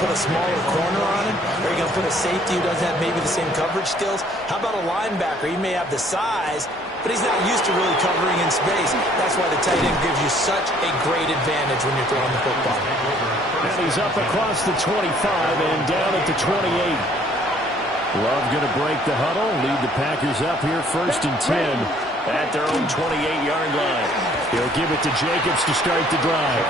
put a smaller corner on him? Are you going to put a safety who doesn't have maybe the same coverage skills? How about a linebacker? He may have the size, but he's not used to really covering in space. That's why the tight end gives you such a great advantage when you're throwing the football. And he's up across the 25 and down at the 28. Love going to break the huddle, lead the Packers up here 1st and 10 at their own 28-yard line. He'll give it to Jacobs to start the drive.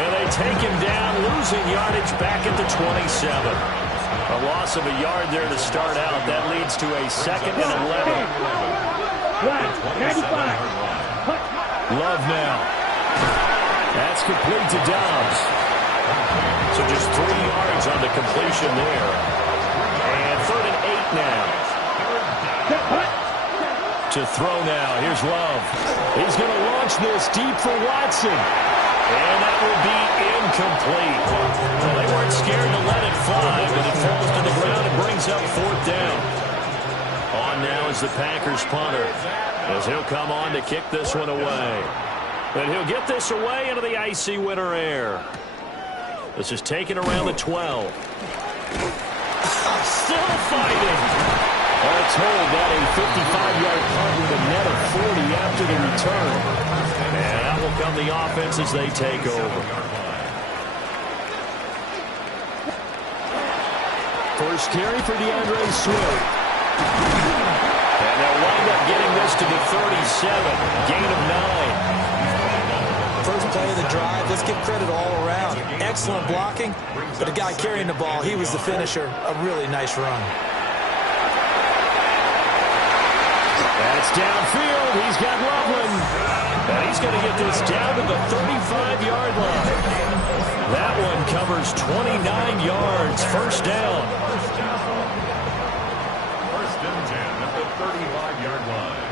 And they take him down, losing yardage back at the 27. A loss of a yard there to start out. That leads to a 2nd and 11. Love now. That's complete to Dobbs. So just 3 yards on the completion there. And 3rd and 8 now. To throw now. Here's Love. He's going to launch this deep for Watson. And that will be incomplete. Well, they weren't scared to let it fly, but it falls to the ground and brings up 4th down. On now is the Packers punter, as he'll come on to kick this one away. And he'll get this away into the icy winter air. This is taken around the 12. Still fighting. All told, that a 55-yard punt with a net of 40 after the return. And that will come the offense as they take over. First carry for DeAndre Swift. And they'll wind up getting this to the 37. Gain of 9. First play of the drive, let's give credit all around. Excellent blocking, but the guy carrying the ball, he was the finisher. A really nice run. That's downfield. He's got Loveland. And he's going to get this down to the 35-yard line. That one covers 29 yards. First down. First and 10 at the 35-yard line.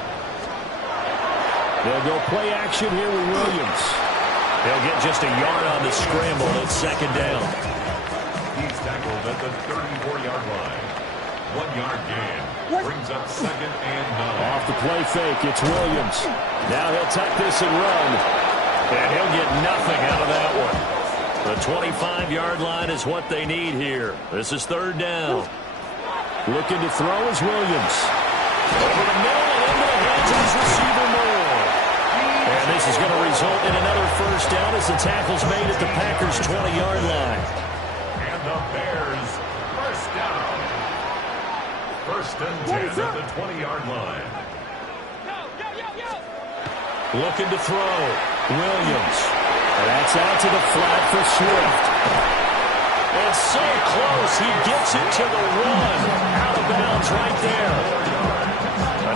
They'll go play action here with Williams. They'll get just a yard on the scramble at 2nd down. He's tackled at the 34-yard line. 1-yard gain. Brings up 2nd and 9. Off the play fake, it's Williams. Now he'll tuck this and run. And he'll get nothing out of that one. The 25-yard line is what they need here. This is 3rd down. Looking to throw is Williams. Over the middle and into the hands of his receiver Moore. And this is going to result in another first down as the tackle's made at the Packers' 20-yard line. And the Bears first down. First and 10 at the 20-yard line. Looking to throw. Williams. And that's out to the flat for Swift. And so close, he gets it to the 1. Out of bounds right there.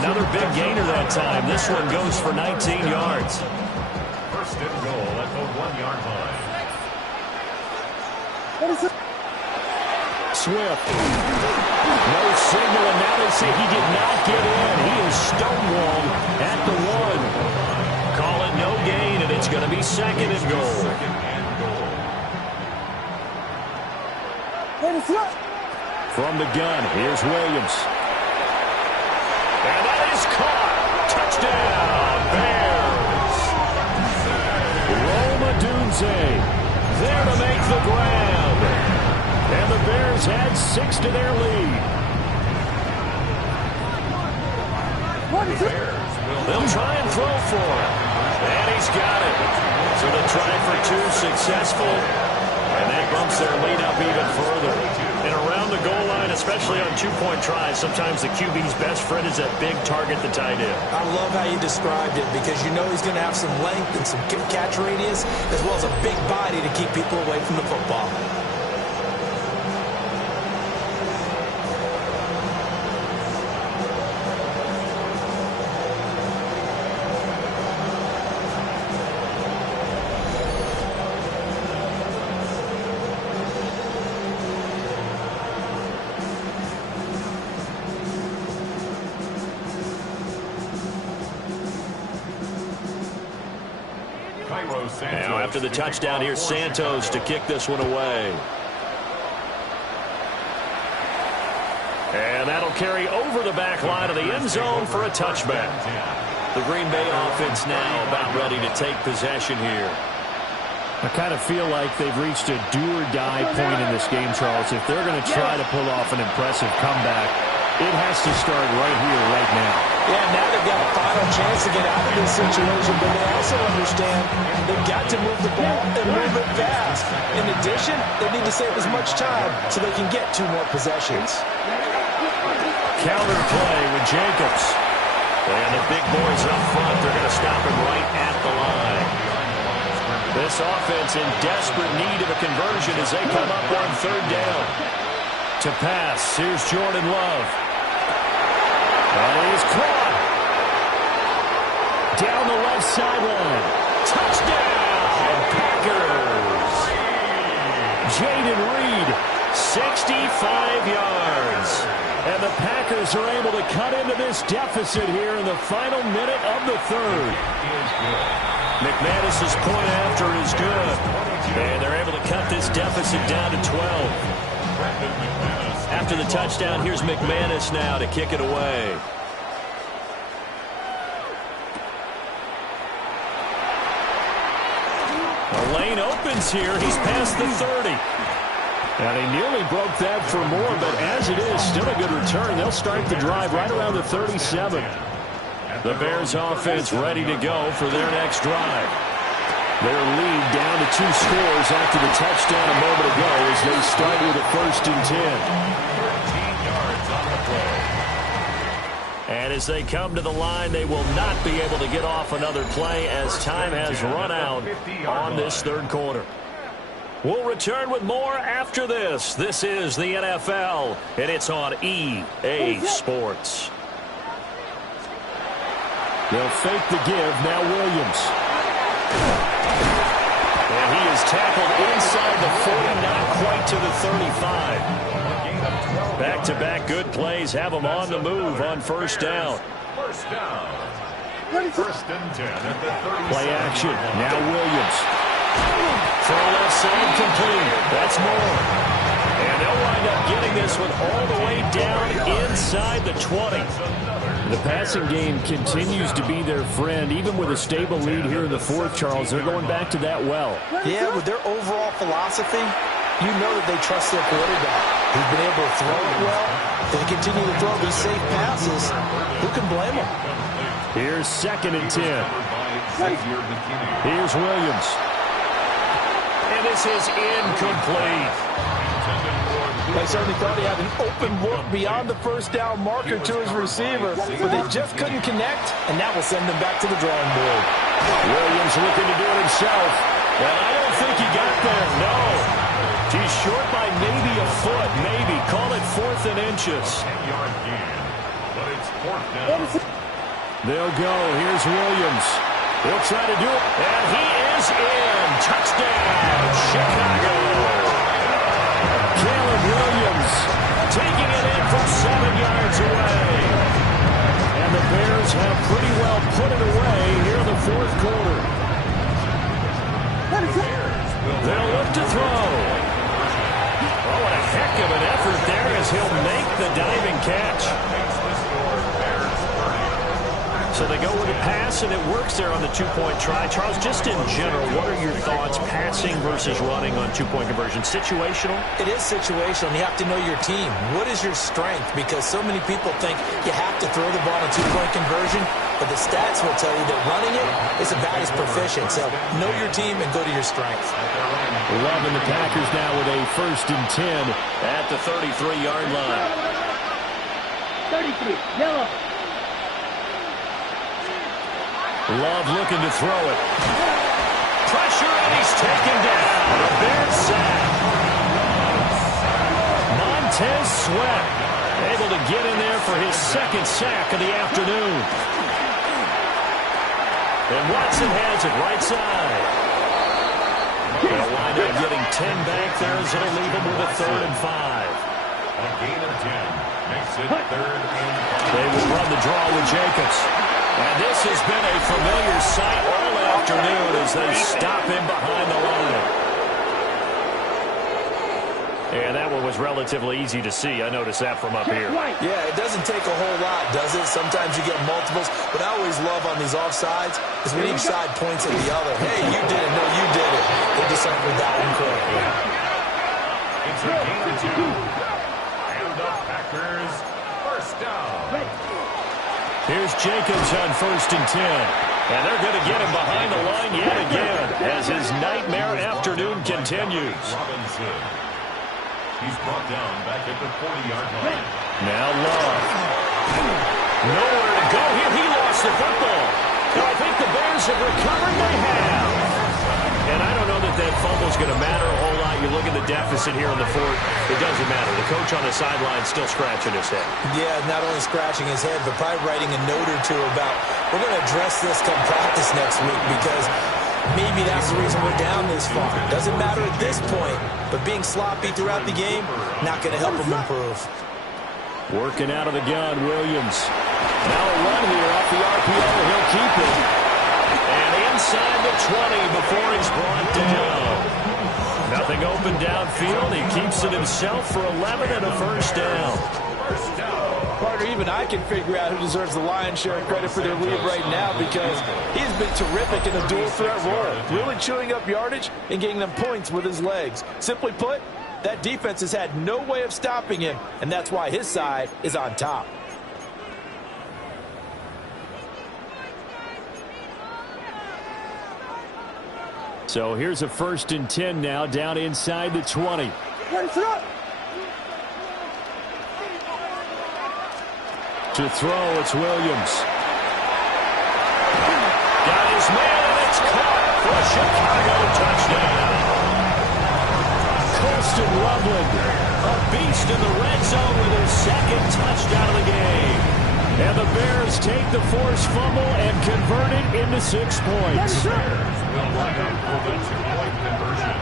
Another big gainer that time. This one goes for 19 yards. First and goal at the 1-yard line. Swift. No signal, and now they say he did not get in. He is stonewalled at the 1. Call it no gain, and it's going to be 2nd and goal. From the gun, here's Williams. And that is caught. Touchdown, Bears. Roma Dunze there to make the grab. And the Bears add 6 to their lead. They'll try and throw for him. And he's got it. So the try for 2 successful. And that bumps their lead up even further. And around the goal line, especially on 2-point tries, sometimes the QB's best friend is that big target, the tight end. I love how you described it because you know he's going to have some length and some catch radius as well as a big body to keep people away from the football. Now after the touchdown, here's Santos to kick this one away. And that'll carry over the back line of the end zone for a touchback. The Green Bay offense now about ready to take possession here. I kind of feel like they've reached a do-or-die point in this game, Charles. If they're going to try to pull off an impressive comeback, it has to start right here, right now. Yeah, now they've got a final chance to get out of this situation, but they also understand they've got to move the ball and move it fast. In addition, they need to save as much time so they can get 2 more possessions. Counter play with Jacobs. And the big boys up front, they're going to stop him right at the line. This offense in desperate need of a conversion as they come up on 3rd down. To pass, here's Jordan Love. And he's caught. Down the left sideline. Touchdown, Packers. Jaden Reed, 65 yards. And the Packers are able to cut into this deficit here in the final minute of the 3rd. McManus's point after is good. And they're able to cut this deficit down to 12. After the touchdown, here's McManus now to kick it away. The lane opens here. He's past the 30. And he nearly broke that for more, but as it is, still a good return. They'll start the drive right around the 37. The Bears offense ready to go for their next drive. Their lead down to 2 scores after the touchdown a moment ago as they start with a 1st and 10. 13 yards on the play. And as they come to the line, they will not be able to get off another play as time has run out on this 3rd quarter. We'll return with more after this. This is the NFL, and it's on EA Sports. They'll fake the give. Now Williams. And he is tackled inside the 40, not quite to the 35. Back-to-back good plays have him on the move on 1st down. 1st down. 1st and 10 at the 37. Play action. Now Williams. Throw left side complete. That's more. And they'll wind up getting this one all the way down inside the 20. The passing game continues to be their friend. Even with a stable lead here in the 4th, Charles, they're going back to that well. Yeah, with their overall philosophy, you know that they trust their quarterback. He's been able to throw it well. They continue to throw these safe passes. Who can blame them? Here's 2nd and 10. Here's Williams. And this is incomplete. They certainly thought he had an open look beyond the 1st down marker to his receiver, but they just couldn't connect, and that will send them back to the drawing board. Williams looking to do it himself. And I don't think he got there, no. He's short by maybe a foot, maybe. Call it 4th and inches. 10-yard gain, but it's 4th down. They'll go. Here's Williams. He'll try to do it, and he is in. Touchdown, Chicago. Caleb Williams taking it in from 7 yards away. And the Bears have pretty well put it away here in the 4th quarter. They'll look to throw. Oh, what a heck of an effort there as he'll make the diving catch. So they go with a pass, and it works there on the 2-point try. Charles, just in general, what are your thoughts passing versus running on 2-point conversion? Situational? It is situational. You have to know your team. What is your strength? Because so many people think you have to throw the ball in a 2-point conversion, but the stats will tell you that running it is about as proficient. So know your team and go to your strength. Loving the Packers now with a 1st and 10 at the 33-yard line. 33, yellow. Love looking to throw it. Pressure, and he's taken down. A Bears sack. Montez Sweat able to get in there for his 2nd sack of the afternoon. And Watson has it right side. They'll wind up getting 10 back there as it'll leave him with a 3rd and 5. A gain of 10 makes it 3rd and 5. They will run the draw with Jacobs. And this has been a familiar sight all afternoon as they stop him behind the line. And that one was relatively easy to see. I noticed that from up here. Yeah, it doesn't take a whole lot, does it? Sometimes you get multiples, but I always love on these offsides is when each side points at the other. Hey, you did it. No, you did it. It deciphered that one correctly. It's a gain of 2. And the Packers first down. Here's Jacobs on 1st and 10. And they're going to get him behind the line yet again as his nightmare afternoon continues. Robinson. He's brought down back at the 40-yard line. Now Love. Nowhere to go here. He lost the football. And I think the Bears have recovered. They have. And I don't know that that fumble's going to matter a whole lot. You look at the deficit here in the fourth. It doesn't matter. The coach on the sideline still scratching his head. Yeah, not only scratching his head, but probably writing a note or two about, we're going to address this come practice next week because maybe that's the reason we're down this far. Doesn't matter at this point, but being sloppy throughout the game, not going to help him improve. Working out of the gun, Williams. Now a run here off the RPO. He'll keep it. And inside the 20 before he's brought down. Nothing open downfield. He keeps it himself for 11 and a first down. Partner, even I can figure out who deserves the lion's share of credit for their lead right now because he's been terrific in a dual threat role, really chewing up yardage and getting them points with his legs. Simply put, that defense has had no way of stopping him, and that's why his side is on top. So here's a 1st and 10 now down inside the 20. To throw, it's Williams. Got his man, and it's caught for a Chicago touchdown. Colston Loveland, a beast in the red zone with his 2nd touchdown of the game. And the Bears take the forced fumble and convert it into 6 points. Bears will line up for the 2-point conversion.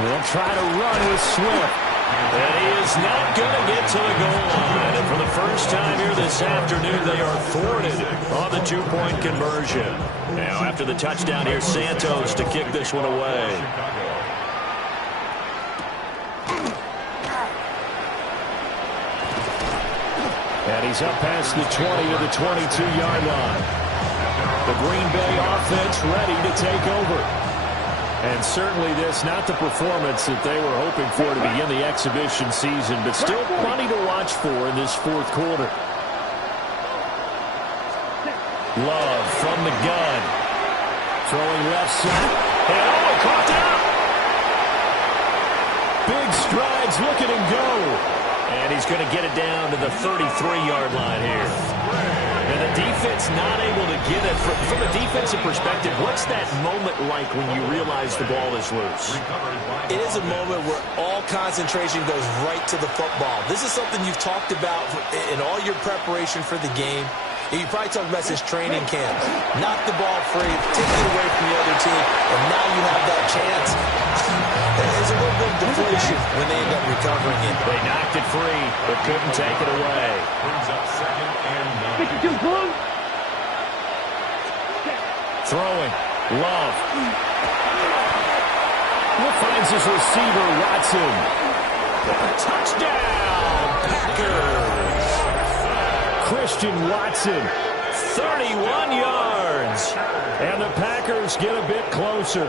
They'll try to run with Swift. And he is not going to get to the goal line. And for the first time here this afternoon, they are thwarted on the 2-point conversion. Now, after the touchdown, here's Santos to kick this one away. And he's up past the 20 to the 22-yard line. The Green Bay offense ready to take over. And certainly this, not the performance that they were hoping for to begin the exhibition season, but still plenty to watch for in this 4th quarter. Love from the gun. Throwing left side. And caught down. Big strides, look at him go. And he's going to get it down to the 33-yard line here. And the defense not able to get it. From a defensive perspective, what's that moment like when you realize the ball is loose? It is a moment where all concentration goes right to the football. This is something you've talked about in all your preparation for the game. You probably talked about this training camp. Knock the ball free, take it away from the other team, and now you have that chance. There's a little bit of deflation when they end up recovering it. They knocked it free, but couldn't take it away. Brings up 2nd and 9. Throwing. Love. Finds his receiver, Watson. Touchdown, Packers. Christian Watson, 31 yards. And the Packers get a bit closer.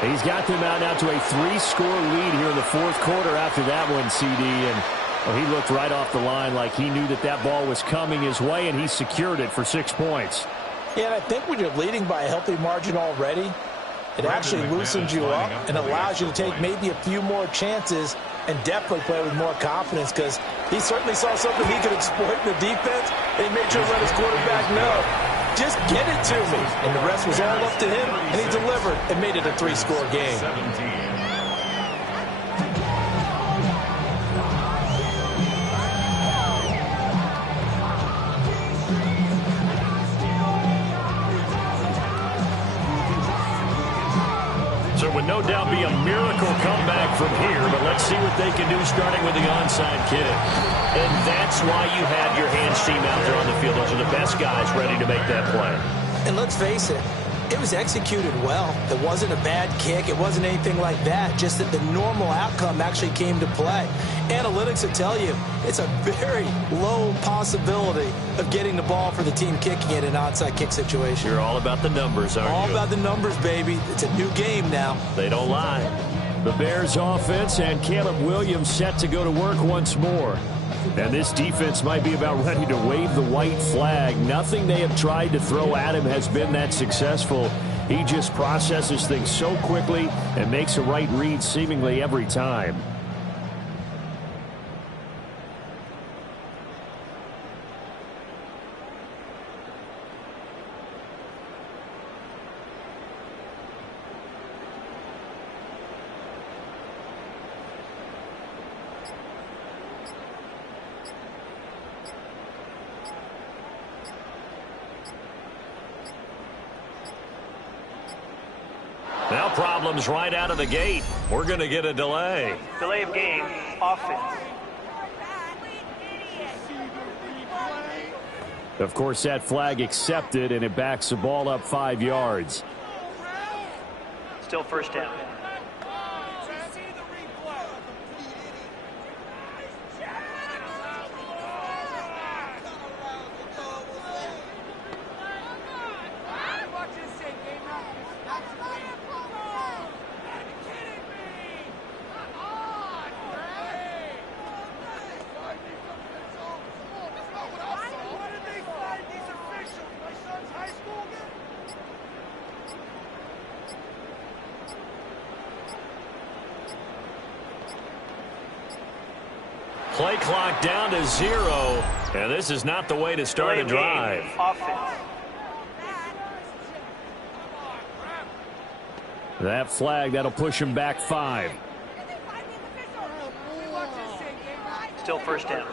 He's got them out now to a 3-score lead here in the 4th quarter after that one, CD. And he looked right off the line like he knew that that ball was coming his way, and he secured it for 6 points. Yeah, and I think when you're leading by a healthy margin already, it actually loosens you up and allows you to take maybe a few more chances and definitely play with more confidence because he certainly saw something he could exploit in the defense, and he made sure to let his quarterback know, just get it to me. And the rest was all up to him, and he delivered and made it a 3-score game. 17. So it would no doubt be a miracle comeback from here, but let's see what they can do starting with the onside kick. And that's why you have your hands team out there on the field. Those are the best guys ready to make that play. And let's face it, It was executed well. It wasn't a bad kick. It wasn't anything like that. Just that the normal outcome actually came to play. Analytics will tell you it's a very low possibility of getting the ball for the team kicking it in an onside kick situation. You're all about the numbers, aren't you? All about the numbers, baby. It's a new game now. They don't lie. The Bears offense and Caleb Williams set to go to work once more. And this defense might be about ready to wave the white flag. Nothing they have tried to throw at him has been that successful. He just processes things so quickly and makes a right read seemingly every time. Now problems right out of the gate. We're going to get a delay. Delay of game, offense. Of course, that flag accepted, and it backs the ball up 5 yards. Still first down. Play clock down to 0, and this is not the way to start a drive. Offense. That flag, that'll push him back 5. Still first down.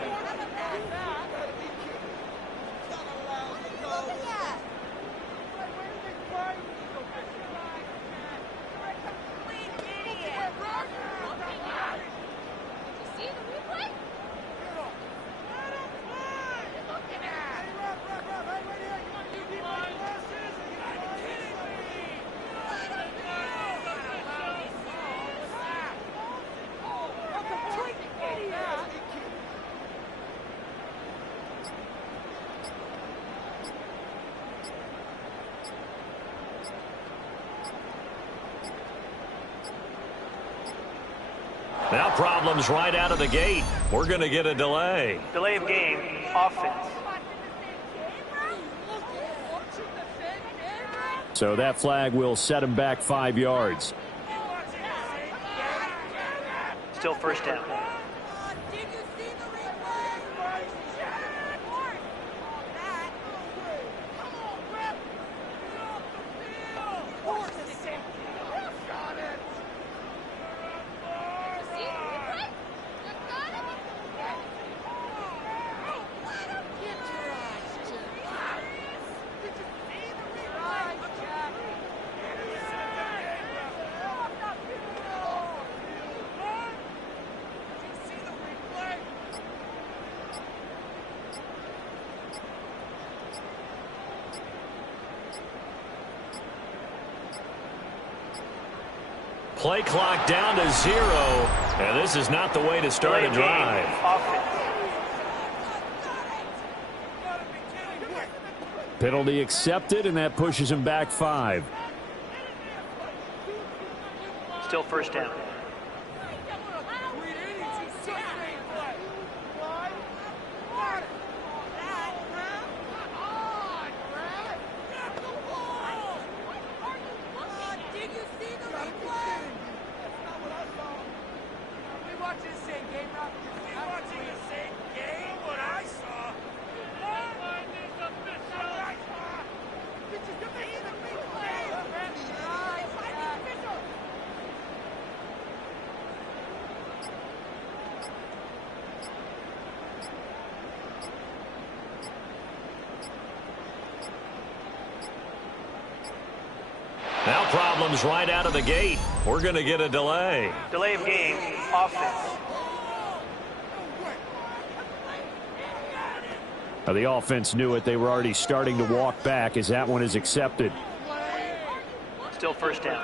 Now problems right out of the gate. We're going to get a delay. Delay of game, offense. So that flag will set him back 5 yards. Still first down. Play clock down to 0, and this is not the way to start a drive. Penalty accepted, and that pushes him back 5. Still first down. Now problems right out of the gate. We're going to get a delay. Delay of game, offense. The offense knew it. They were already starting to walk back as that one is accepted. Still first down.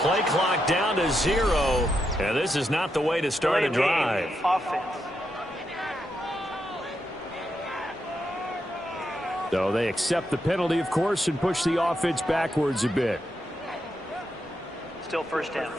Play clock down to 0. And this is not the way to start a drive. Offense. So they accept the penalty, of course, and push the offense backwards a bit. Still first down.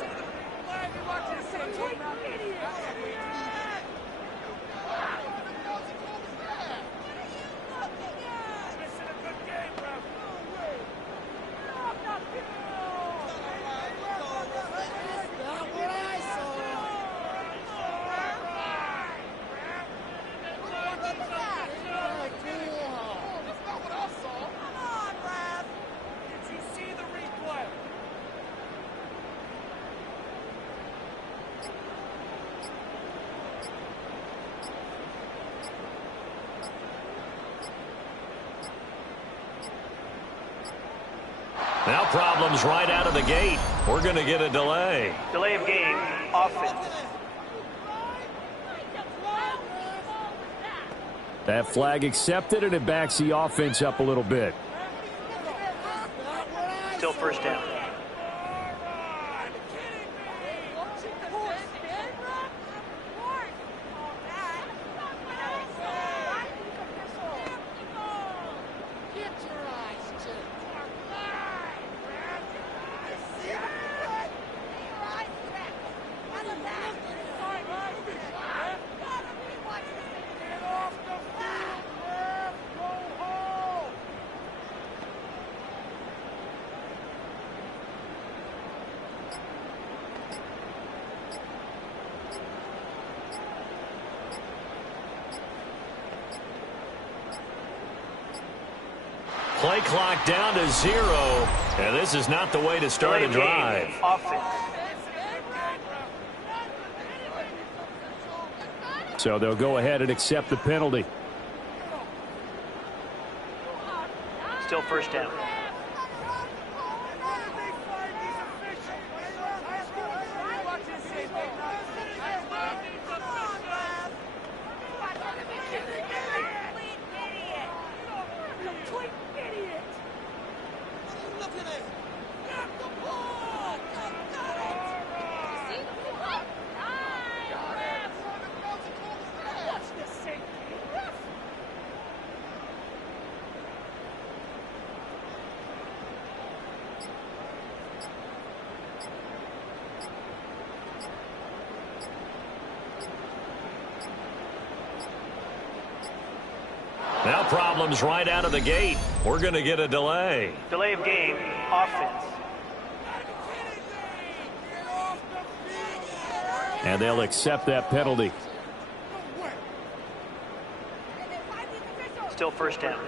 Now problems right out of the gate. We're going to get a delay. Delay of game. Offense. That flag accepted, and it backs the offense up a little bit. Still first down. Play clock down to 0. And this is not the way to start a drive. Offense. So they'll go ahead and accept the penalty. Still first down. Now problems right out of the gate. We're going to get a delay. Delay of game. Offense. And they'll accept that penalty. Still first down.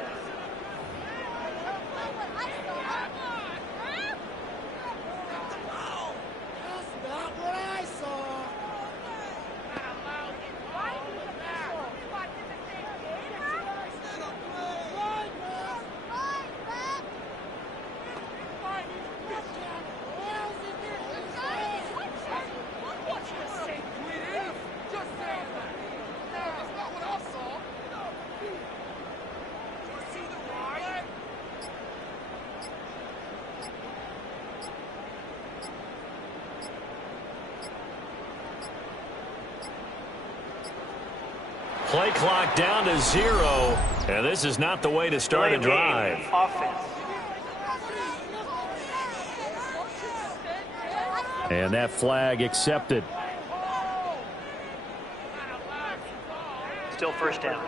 Play clock down to 0. And this is not the way to start a drive. Offense. And that flag accepted. Still first down.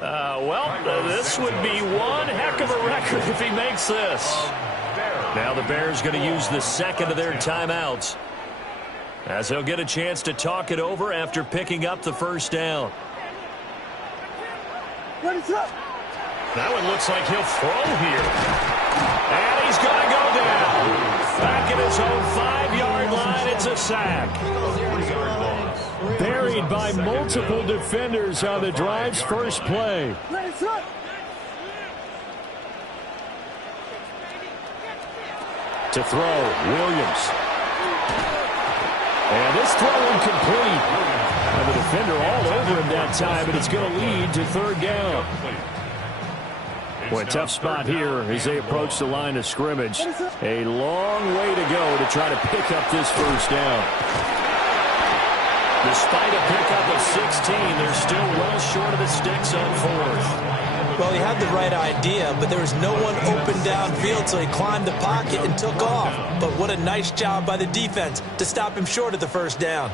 This would be one heck of a record if he makes this. Now the Bears going to use the second of their timeouts, as they'll get a chance to talk it over after picking up the first down. What is up? That one looks like he'll throw here. And he's going to go down. Back at his own 5-yard line, it's a sack. Buried by multiple defenders on the drive's first play. To throw, Williams. And this throw incomplete. And the defender all over him that time, and it's going to lead to third down. Boy, tough spot here as they approach the line of scrimmage. A long way to go to try to pick up this first down. Despite a pickup of 16, they're still well short of the sticks on fourth. Well, he had the right idea, but there was no one open downfield, so he climbed the pocket and took off. But what a nice job by the defense to stop him short of the first down.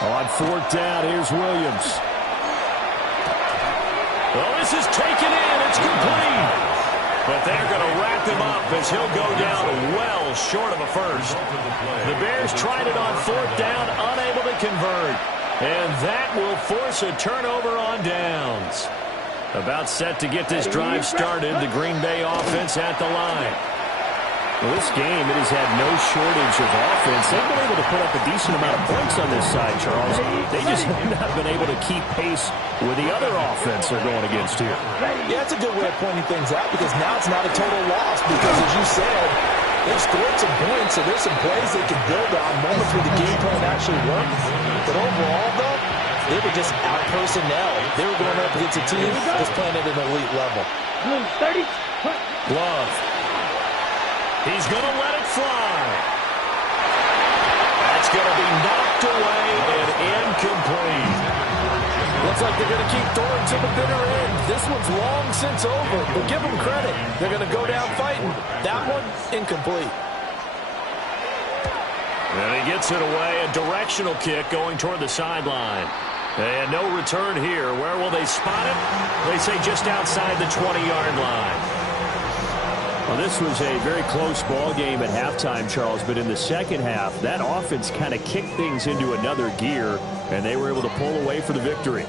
On fourth down, here's Williams. Well, this is taken in. It's complete. But they're going to wrap him up as he'll go down well short of a first. The Bears tried it on fourth down, unable to convert. And that will force a turnover on downs. About set to get this drive started, the Green Bay offense at the line. Well, this game, it has had no shortage of offense. They've been able to put up a decent amount of points on this side, Charles. They just have not been able to keep pace with the other offense they're going against here. Yeah, that's a good way of pointing things out, because now it's not a total loss, because as you said, they've scored some points, so there's some plays they can build on, moments where the game plan actually worked. But overall, though, they were just out personnel. They were going up against a team that's playing at an elite level. 30. Love. He's going to let it fly. That's going to be knocked away and incomplete. Looks like they're going to keep throwing to the bitter end. This one's long since over, but give them credit. They're going to go down fighting. That one, incomplete. And he gets it away, a directional kick going toward the sideline. And no return here. Where will they spot it? They say just outside the 20-yard line. Well, this was a very close ball game at halftime, Charles, but in the second half, that offense kind of kicked things into another gear, and they were able to pull away for the victory.